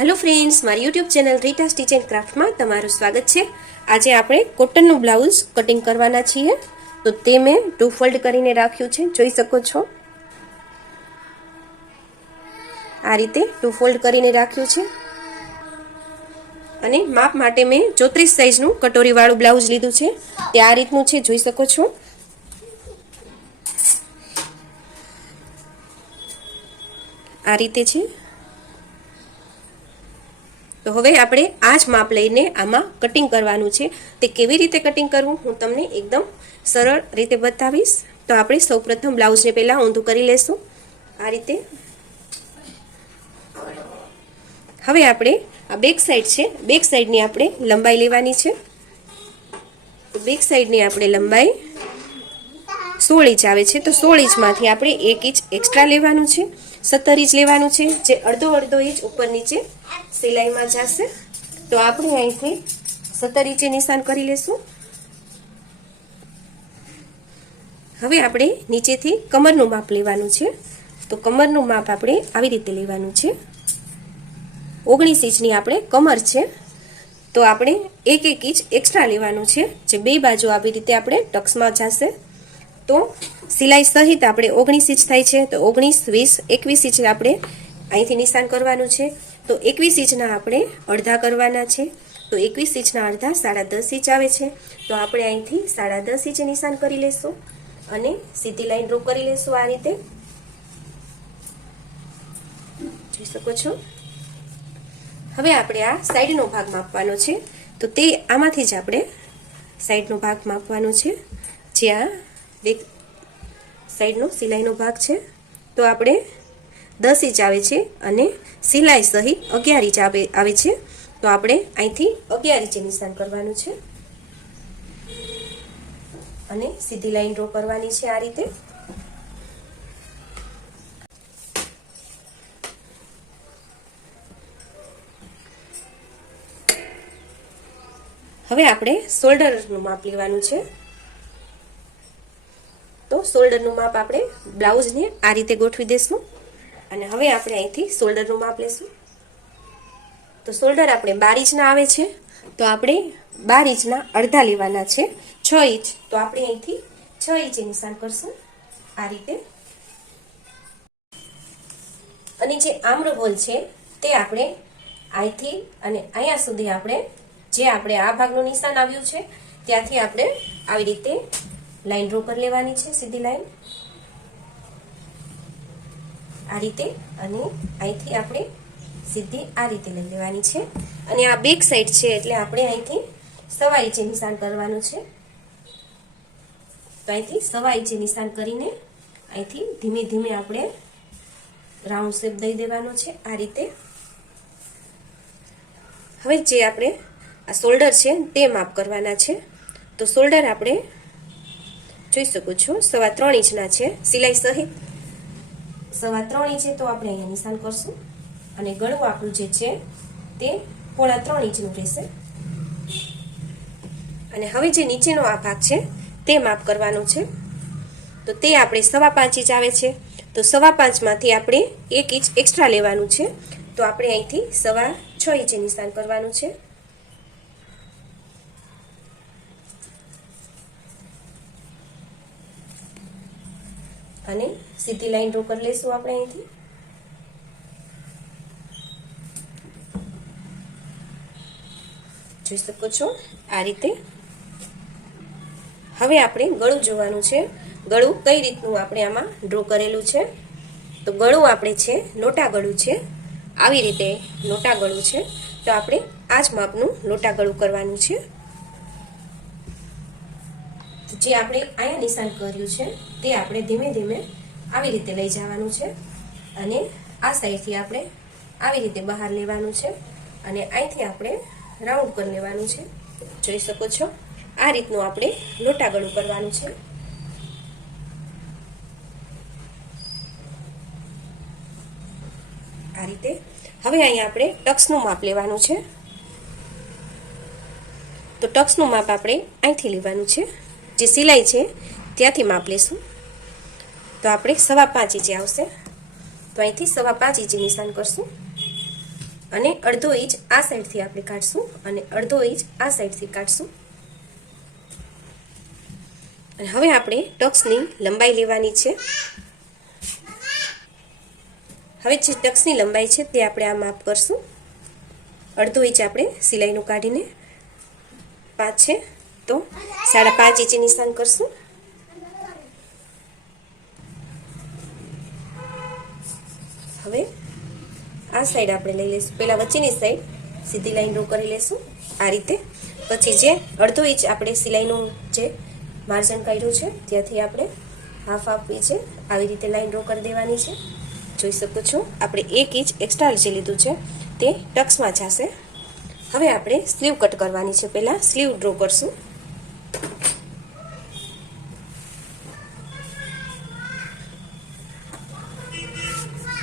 Hello friends મારી YouTube channel Rita stitch and ક્રાફ્ટમાં તમારું સ્વાગત છે. આજે આપણે કોટનનું બ્લાઉઝ કટિંગ કરવાના છીએ. તો તે મેં ટુ ફોલ્ડ કરીને રાખ્યું છે. જોઈ શકો છો. આ રીતે ટુ ફોલ્ડ કરીને રાખ્યું છે. અને માપ માટે મેં ચોત્રીસ સાઇઝનું કટોરીવાળું બ્લાઉઝ લીધું છે. તે આ રીતનું છે, જોઈ શકો છો. આ રીતે છે. તો હવે આપણે આ જ માપ લઈને આમાં કટિંગ કરવાનું છે. તે કેવી રીતે કટિંગ કરવું? હું તમને એકદમ સરળ રીતે બતાવીશ. તો આપણે સૌપ્રથમ બ્લાઉઝને પહેલાં ઊંધું કરી લેશું. આ રીતે. હવે આપણે આ બેક સાઈડ છે. બેક સાઈડની આપણે લંબાઈ લેવાની છે. તો બેક સાઈડની આપણે લંબાઈ સોળ ઇંચ આવે છે. તો સોળ ઇંચમાંથી આપણે એક ઇંચ એક્સ્ટ્રા લેવાનું છે. સત્તર ઇંચ લેવાનું છે, જે અડધો અડધો ઇંચ ઉપર નીચે સિલાઈમાં જશે. તો આપણે અહીંથી સત્તર ઇંચે નિશાન કરી લેશું. હવે આપણે નીચેથી કમરનું માપ લેવાનું છે. તો કમરનું માપ આપણે આવી રીતે લેવાનું છે. ઓગણીસ ઇંચની આપણે કમર છે. તો આપણે એક એક ઇંચ એક્સ્ટ્રા લેવાનું છે, જે બે બાજુ આવી રીતે આપણે ટક્સમાં જશે. તો સિલાઈ સહિત આપણે ઓગણીસ ઇંચ થાય છે, તો ઓગણીસ, વીસ, એકવીસ ઇંચ આપણે અહીંથી નિશાન કરવાનું છે. તો એકવીસ ઇંચના આપણે અડધા કરવાના છે. તો એકવીસ ઇંચના અડધા સાડા દસ ઇંચ આવે છે. તો આપણે અહીંથી સાડા દસ ઇંચ નિશાન કરી લેશું અને સીધી લાઈન ડ્રો કરી લેશું આ રીતે. જોઈ શકો છો? હવે આપણે આ સાઈડનો ભાગ માપવાનો છે. તો તે આમાંથી જ આપણે સાઈડનો ભાગ માપવાનો છે. જ્યાં એક સાઈડનો સિલાઈનો ભાગ છે. તો આપણે દસ ઇંચ આવે છે અને સિલાઈ સહિત અગિયાર ઇંચ આવે છે. તો આપણે અહીંથી અગિયાર ઇંચે નિશાન કરવાનું છે. અને સીધી લાઈન ડ્રો કરવાની છે આ રીતે. હવે આપણે શોલ્ડરનું માપ લેવાનું છે. તો શોલ્ડરનું માપ આપણે બ્લાઉઝને આ રીતે ગોઠવી દઈશું અને હવે આપણે અહીંથી શોલ્ડરનું માપ લેશું. તો શોલ્ડર આપણે બાર ઇંચના આવે છે. તો આપણે બાર ઇંચના અડધા લેવાના છે. છ ઇંચ. તો આપણે અહીંથી છ ઇંચે નિશાન કરશું આ રીતે. અને જે આમરો હોલ છે, તે આપણે અહીંથી અને અહીંયા સુધી આપણે, જે આપણે આ ભાગનું નિશાન આવ્યું છે, ત્યાંથી આપણે આવી રીતે લાઈન ડ્રો કરી લેવાની છે, સીધી લાઈન. આ રીતે અને અહીંથી આપણે સીધી આ રીતે લઈ લેવાની છે. અને આ બેક સાઈડ છે, એટલે આપણે અહીંથી સવા ઇંચે નિશાન કરવાનું છે. તો અહીંથી સવા ઇંચે નિશાન કરીને અહીંથી ધીમે ધીમે આપણે રાઉન્ડ શેપ દઈ દેવાનો છે, આ રીતે. હવે જે આપણે આ શોલ્ડર છે, તે માપ કરવાના છે. તો શોલ્ડર આપણે જોઈ શકો છો. સવા ત્રણ ઇંચના છે. સિલાઈ સહિત? સવા ત્રણ ઇંચે તો આપણે અહીંયા નિશાન કરશું. અને ગળું આપણું જે છે તે પોણા ત્રણ ઇંચનું રહેશે. અને હવે જે નીચેનો આ ભાગ છે, તે માપ કરવાનો છે. તો તે આપણે સવા પાંચ ઇંચ આવે છે. તો સવા પાંચમાંથી આપણે એક ઇંચ એક્સ્ટ્રા લેવાનું છે. તો આપણે અહીંથી સવા છ ઇંચે નિશાન કરવાનું છે. અને સીધી લાઈન ડ્રો કરી લઈશું આપણે અહીંથી. જોઈ શકો છો, આ રીતે. હવે આપણે ગળું જોવાનું છે. ગળું કઈ રીતનું આપણે આમાં ડ્રો કરેલું છે? તો ગળું આપણે છે, લોટા ગળું છે. આવી રીતે લોટા ગળું છે. તો આપણે આ જ માપનું લોટા ગળું કરવાનું છે. જે આપણે અહીંયા નિશાન કર્યું છે, તે આપણે ધીમે ધીમે આવી રીતે લઈ જવાનું છે અને આ સાઈડથી આપણે આવી રીતે બહાર લેવાનું છે અને અહીંથી આપણે રાઉન્ડ કરી લેવાનું છે. જોઈ શકો છો, આ રીતનું આપણે લોટાગળું કરવાનું છે. આ રીતે હવે અહીંયા આપણે ટક્સનું માપ લેવાનું છે. તો ટક્સનું માપ આપણે અહીંથી લેવાનું છે. જે સિલાઈ છે, ત્યાંથી માપ લેશું. તો આપણે સવા પાંચ ઇંચે આવશે. તો અહીંથી સવા પાંચ ઇંચે નિશાન કરશું. અને અડધો ઇંચ આ સાઈડથી આપણે કાઢશું અને અડધો ઇંચ આ સાઈડથી કાઢશું. અને હવે આપણે ટક્સની લંબાઈ લેવાની છે. હવે જે ટક્સની લંબાઈ છે તે આપણે આ માપ કરશું. અડધો ઇંચ આપણે સિલાઈનું કાઢીને પાંચ છે. તો સાડા પાંચ ઇંચે નિશાન કરશું. હવે આ સાઈડ આપણે લઈ લઈશું. પહેલાં વચ્ચેની સાઈડ સીધી લાઈન ડ્રો કરી લઈશું. આ રીતે. પછી જે અડધો ઇંચ આપણે સિલાઈનું જે માર્જન કાઢ્યું છે, ત્યાંથી આપણે હાફ આપવી છે આવી રીતે લાઈન ડ્રો કરી દેવાની છે. જોઈ શકો છો, આપણે એક ઇંચ એક્સ્ટ્રા જે લીધું છે, તે ટક્સમાં જશે. હવે આપણે સ્લીવ કટ કરવાની છે. પહેલાં સ્લીવ ડ્રો કરશું.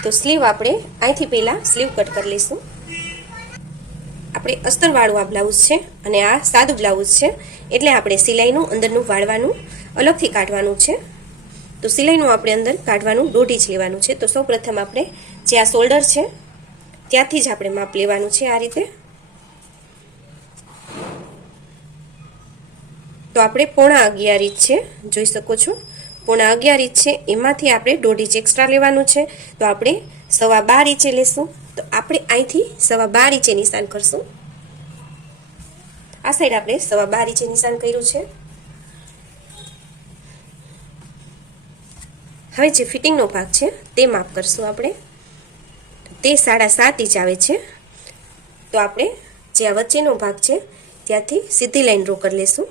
તો સ્લીવ આપણે અહીંથી પહેલાં સ્લીવ કટ કરી લઈશું. આપણે અસ્તરવાળું આ બ્લાઉઝ છે અને આ સાદું બ્લાઉઝ છે. એટલે આપણે સિલાઈનું અંદરનું વાળવાનું અલગથી કાઢવાનું છે. તો સિલાઈનું આપણે અંદર કાઢવાનું દોઢી જ લેવાનું છે. તો સૌપ્રથમ આપણે જે આ શોલ્ડર છે ત્યાંથી જ આપણે માપ લેવાનું છે આ રીતે. તો આપણે પોણા અગિયાર ઇંચ છે. જોઈ શકો છો. પોણા અગિયાર ઇંચ છે. એમાંથી આપણે દોઢ ઇંચ એક્સ્ટ્રા લેવાનું છે. તો આપણે સવા બાર ઇંચે લેશું. તો આપણે અહીંથી સવા બાર ઇંચે નિશાન કરશું. આ સાઈડ આપણે સવા બાર ઇંચે નિશાન કર્યું છે. હવે જે ફિટિંગનો ભાગ છે, તે માપ કરશું આપણે. તે સાડા સાત ઇંચ આવે છે. તો આપણે જે આ વચ્ચેનો ભાગ છે, ત્યાંથી સીધી લાઈન ડ્રો કરી લેશું.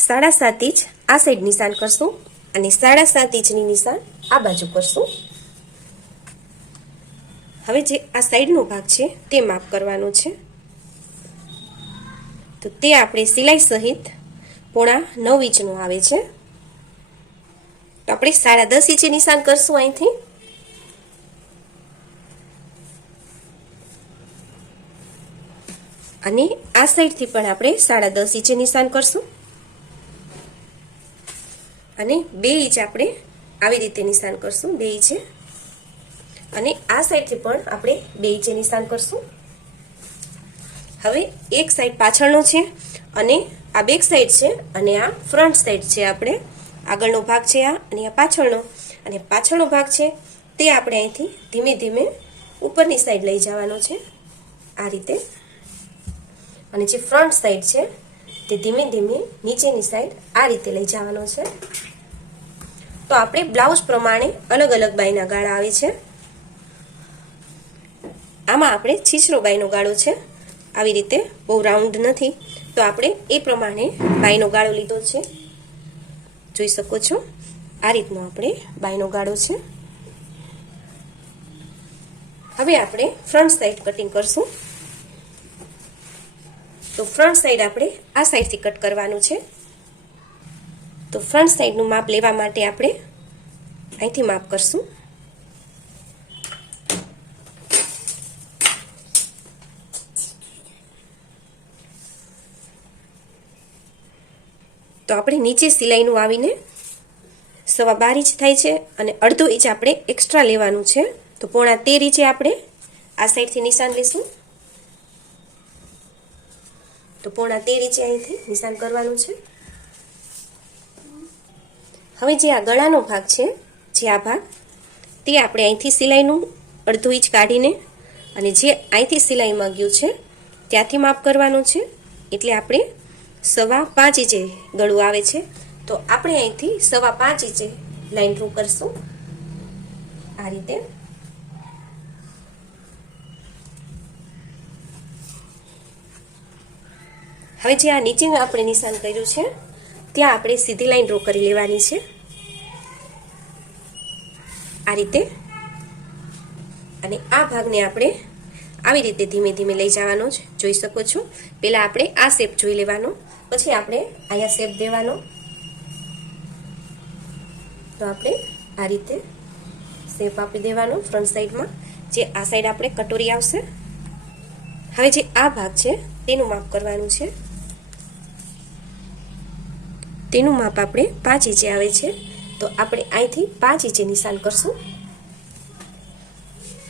સાડા સાત ઇંચ આ સાઈડ નિશાન કરશું અને સાડા સાત ઇંચની નિશાન આ બાજુ કરશું. હવે જે આ સાઈડનો ભાગ છે તે માપ કરવાનો છે. તો તે આપણે સિલાઈ સહિત પોણા નવ ઇંચનું આવે છે. તો આપણે સાડા દસ ઇંચે નિશાન કરશું અહીંથી. અને આ સાઈડથી પણ આપણે સાડા દસ ઇંચે નિશાન કરશું. અને બે ઇંચ આપણે આવી રીતે નિશાન કરશું, બે ઇંચે. અને આ સાઈડથી પણ આપણે બે ઇંચે નિશાન કરશું. હવે એક સાઈડ પાછળનો છે અને આ બેક સાઈડ છે અને આ ફ્રન્ટ સાઈડ છે આપણે. આગળનો ભાગ છે આ અને આ પાછળનો. અને પાછળનો ભાગ છે તે આપણે અહીંથી ધીમે ધીમે ઉપરની સાઈડ લઈ જવાનો છે આ રીતે. અને જે ફ્રન્ટ સાઈડ છે તે ધીમે ધીમે નીચેની સાઈડ આ રીતે લઈ જવાનો છે. તો આપણે બ્લાઉઝ પ્રમાણે અલગ અલગ બાયના ગાળા આવે છે. આમાં આપણે છીછરો બાયનો ગાળો છે. આવી રીતે બહુ રાઉન્ડ નથી. તો આપણે એ પ્રમાણે બાયનો ગાળો લીધો છે. જોઈ શકો છો, આ રીતનો આપણે બાયનો ગાળો છે. હવે આપણે ફ્રન્ટ સાઈડ કટિંગ કરશું. તો ફ્રન્ટ સાઈડ આપણે આ સાઈડથી કટ કરવાનું છે. તો ફ્રન્ટ સાઈડનું માપ લેવા માટે આપણે અહીંથી માપ કરશું. તો આપણે નીચે સિલાઈનું આવીને સવા બાર ઇંચ થાય છે અને અડધો ઇંચ આપણે એક્સ્ટ્રા લેવાનું છે. તો પોણા તેર ઇંચે આપણે આ સાઈડથી નિશાન લેશું. તો પોણા તેર ઇંચે અહીંથી નિશાન કરવાનું છે. હવે જે આ ગળાનો ભાગ છે, જે આ ભાગ, તે આપણે અહીંથી સિલાઈનું અડધું ઇંચ કાઢીને અને જે અહીંથી સિલાઈ માંગ્યું છે, ત્યાંથી માપ કરવાનું છે. એટલે આપણે સવા પાંચ ઇંચે ગળું આવે છે. તો આપણે અહીંથી સવા પાંચ ઇંચે લાઈન ડ્રો કરશું. આ રીતે. હવે જે આ નીચે આપણે નિશાન કર્યું છે ત્યાં આપણે સીધી લાઈન ડ્રો કરી લેવાની છે. આ રીતે. અને આ ભાગને આપણે આવી રીતે ધીમે ધીમે લઈ જવાનો છે. જોઈ શકો છો. પહેલાં આપણે આ શેપ જોઈ લેવાનો. પછી આપણે અહીંયા શેપ દેવાનો. તો આપણે આ રીતે શેપ આપી દેવાનો ફ્રન્ટ સાઈડમાં. જે આ સાઈડ આપણે કટોરી આવશે. હવે જે આ ભાગ છે, તેનું માપ કરવાનું છે. તેનું માપ આપણે પાંચ ઇંચે આવે છે. તો આપણે અહીંથી પાંચ ઇંચે નિશાન કરશું.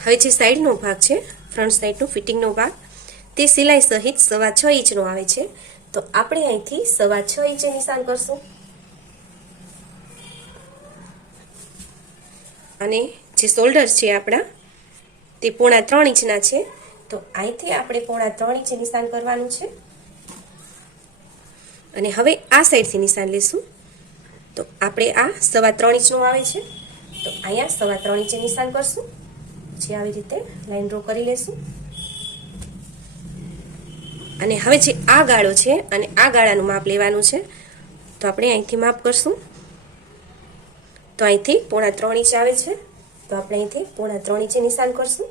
હવે જે સાઈડનો ભાગ છે, ફ્રન્ટ સાઈડનો ફિટિંગનો ભાગ, તે સિલાઈ સહિત સવા છ ઇંચનો આવે છે. તો આપણે અહીંથી સવા છ ઇંચે નિશાન કરશું. અને જે શોલ્ડર છે આપણા, તે પોણા ત્રણ ઇંચના છે. તો અહીંથી આપણે પોણા ત્રણ ઇંચે નિશાન કરવાનું છે. અને હવે આ સાઈડથી નિશાન લેશું. તો આપણે આ સવા ત્રણ ઇંચનું આવે છે. તો અહીંયા સવા ત્રણ ઇંચે નિશાન કરશું. જે આવી રીતે લાઈન ડ્રો કરી લેશું. અને હવે જે આ ગાળો છે અને આ ગાળાનું માપ લેવાનું છે, તો આપણે અહીંથી માપ કરશું. તો અહીંથી પોણા ત્રણ ઇંચ આવે છે. તો આપણે અહીંથી પોણા ત્રણ ઇંચે નિશાન કરશું.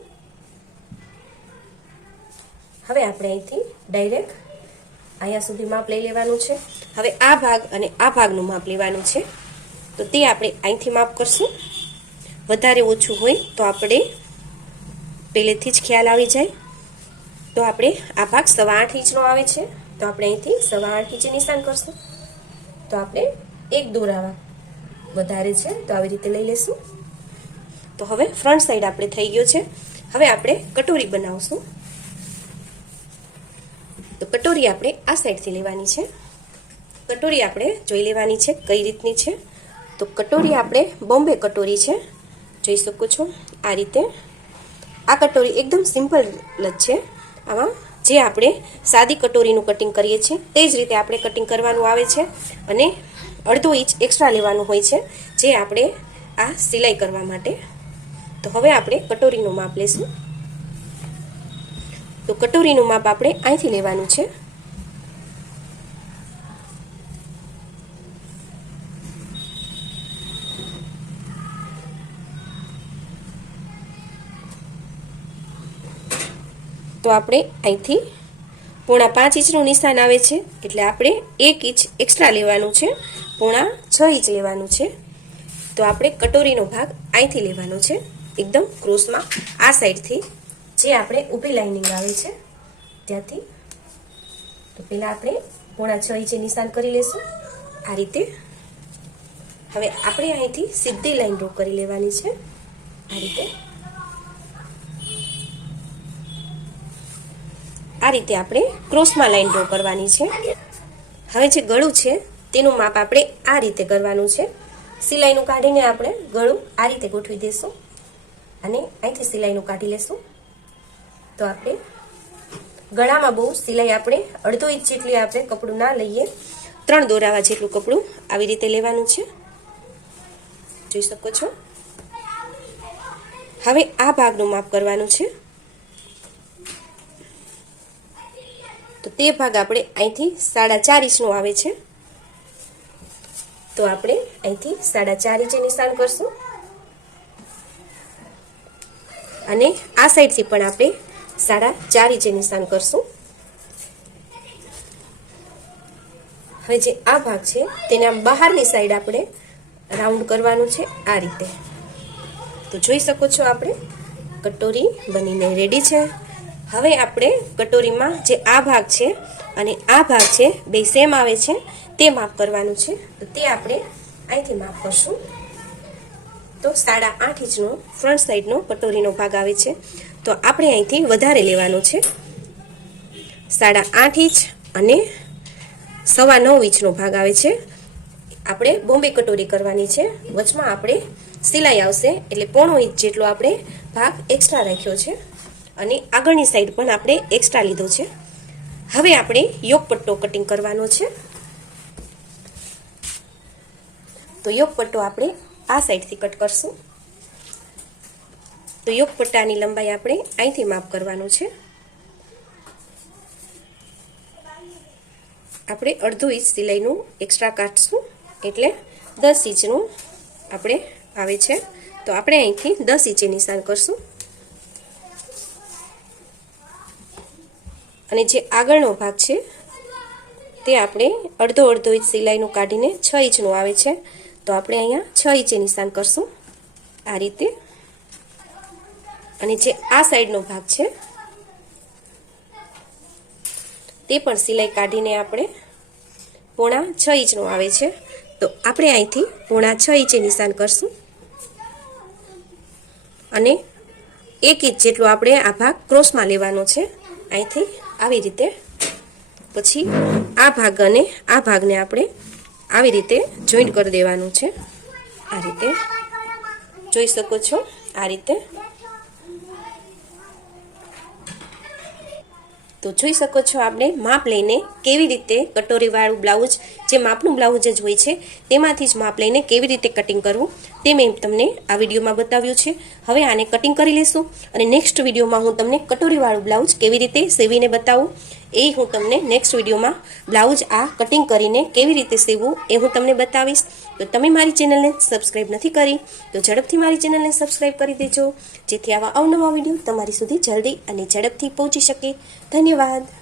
હવે આપણે અહીંથી ડાયરેક્ટ અહીંયા સુધી માપ લઈ લેવાનું છે. હવે આ ભાગ અને આ ભાગનું માપ લેવાનું છે. તો તે આપણે અહીંથી માપ કરશું. વધારે ઓછું હોય તો આપણે પહેલેથી જ ખ્યાલ આવી જાય. તો આપણે આ ભાગ સવા આઠ ઇંચનો આવે છે. તો આપણે અહીંથી સવા આઠ ઇંચે નિશાન કરશું. તો આપણે એક દોરાવા વધારે છે તો આવી રીતે લઈ લેશું. તો હવે ફ્રન્ટ સાઈડ આપણે થઈ ગયો છે. હવે આપણે કટોરી બનાવશું. તો કટોરી આપણે આ સાઈડથી લેવાની છે. કટોરી આપણે જોઈ લેવાની છે કઈ રીતની છે. તો કટોરી આપણે બોમ્બે કટોરી છે. જોઈ શકો છો આ રીતે. આ કટોરી એકદમ સિમ્પલ જ છે. આમાં જે આપણે સાદી કટોરીનું કટિંગ કરીએ છીએ તે જ રીતે આપણે કટિંગ કરવાનું આવે છે અને અડધો ઇંચ એક્સ્ટ્રા લેવાનું હોય છે જે આપણે આ સિલાઈ કરવા માટે. તો હવે આપણે કટોરીનું માપ લેશું. તો કટોરીનું માપ આપણે અહીંથી લેવાનું છે. તો આપણે અહીંથી પોણા પાંચ ઇંચનું નિશાન આવે છે, એટલે આપણે એક ઇંચ એક્સ્ટ્રા લેવાનું છે, પોણા છ ઇંચ લેવાનું છે. તો આપણે કટોરીનો ભાગ અહીંથી લેવાનો છે, એકદમ ક્રોસમાં આ સાઈડથી જે આપણે ઊભી લાઇનિંગ આવે છે, ત્યાંથી. તો પહેલાં આપણે પોણા છ ઇંચે નિશાન કરી લેશું. આ રીતે. હવે આપણે અહીંથી સીધી લાઈન ડ્રો કરી લેવાની છે. આ રીતે. આ રીતે આપણે ક્રોસમાં લાઈન ડ્રો કરવાની છે. હવે જે ગળું છે, તેનું માપ આપણે આ રીતે કરવાનું છે. સિલાઈનું કાઢીને આપણે ગળું આ રીતે ગોઠવી દઈશું અને અહીંથી સિલાઈનું કાઢી લેશું. તો આપણે ગળામાં બહુ સિલાઈ આપણે અડધો ઇંચ જેટલી આપણે કપડું ના લઈએ. ત્રણ દોરાવા જેટલું કપડું આવી રીતે લેવાનું છે. જોઈ શકો છો. હવે આ ભાગનું માપ કરવાનું છે. તો તે ભાગ આપણે અહીંથી સાડા ચાર ઇંચનો આવે છે. તો આપણે અહીંથી સાડા ચાર ઇંચે નિશાન કરશું. અને આ સાઈડથી પણ આપણે સાડા ચાર ઇંચે નિશાન કરશું. હવે જે આ ભાગ છે, તેના બહારની સાઈડ આપણે રાઉન્ડ કરવાનું છે આ રીતે. તો જોઈ શકો છો આપણે, કટોરી બનીને રેડી છે. હવે આપણે કટોરીમાં જે આ ભાગ છે અને આ ભાગ છે, બે સેમ આવે છે, તે માપ કરવાનું છે. તો તે આપણે અહીંથી માપ કરશું. તો સાડા આઠ ઇંચનો ફ્રન્ટ સાઈડનો કટોરીનો ભાગ આવે છે. તો આપણે અહીંથી વધારે લેવાનો છે. સાડા આઠ ઇંચ અને સવા નવ ઇંચનો ભાગ આવે છે. આપણે બોમ્બે કટોરી કરવાની છે. વચમાં આપણે સિલાઈ આવશે, એટલે પોણો ઇંચ જેટલો આપણે ભાગ એક્સ્ટ્રા રાખ્યો છે. અને આગળની સાઈડ પણ આપણે એક્સ્ટ્રા લીધો છે. હવે આપણે યોગ પટ્ટો કટિંગ કરવાનો છે. તો યોગ પટ્ટો આપણે આ સાઈડથી કટ કરશું. તો યોગ પટ્ટાની લંબાઈ આપણે અહીંથી માપ કરવાનું છે. આપણે અડધો ઇંચ સિલાઈનું એક્સ્ટ્રા કાઢશું એટલે દસ ઇંચનું આપણે આવે છે. તો આપણે અહીંથી દસ ઇંચે નિશાન કરશું. અને જે આગળનો ભાગ છે, તે આપણે અડધો અડધો ઇંચ સિલાઈનું કાઢીને છ ઇંચનું આવે છે. તો આપણે અહીંયા છ ઇંચે નિશાન કરશું. આ રીતે અને જે આ સાઈડનો ભાગ છે, તે પણ સિલાઈ કાઢીને આપણે પોણા છ ઇંચનો આવે છે. તો આપણે અહીંથી પોણા છ ઇંચે નિશાન કરશું. અને એક ઇંચ જેટલો આપણે આ ભાગ ક્રોસમાં લેવાનો છે. અહીંથી આવી રીતે પછી આ ભાગ અને આ ભાગને આપણે આવી રીતે જોઈન્ટ કરી દેવાનું છે. આ રીતે જોઈ શકો છો? આ રીતે તો જોઈ શકો છો આપણે માપ લઈને કેવી રીતે કટોરીવાળું બ્લાઉઝ, જે માપનું બ્લાઉઝ જ હોય છે, તેમાંથી જ માપ લઈને કેવી રીતે કટિંગ કરવું, તે મેં તમને આ વિડીયોમાં બતાવ્યું છે. હવે આને કટિંગ કરી લેશું અને નેક્સ્ટ વિડીયોમાં હું તમને કટોરીવાળું બ્લાઉઝ કેવી રીતે સેવીને બતાવું. એ હું તમને નેક્સ્ટ વિડીયોમાં બ્લાઉઝ આ કટિંગ કરીને કેવી રીતે સીવવું એ હું તમને બતાવીશ. તો તમે મારી ચેનલને સબસ્ક્રાઈબ નથી કરી, તો ઝડપથી મારી ચેનલને સબસ્ક્રાઈબ કરી દેજો. જેથી આવા અવનવા વીડિયો તમારી સુધી જલ્દી અને ઝડપથી પહોંચી શકે. ધન્યવાદ.